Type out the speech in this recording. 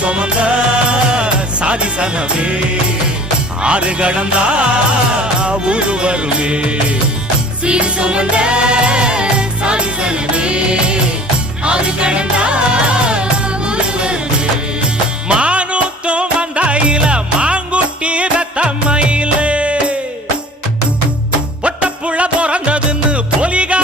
சுமந்த சாதிசனமே ஆறு கடந்தா ஊரு வருமே சீர் சுமந்த சாதிசனமே ஆறு கடந்தா ஊரு வருமே மானூத்தும் வந்தாயில மாங்குட்டி ரத்தம்மையில பொட்டப்புள்ள பிறந்ததுன்னு பொலிகா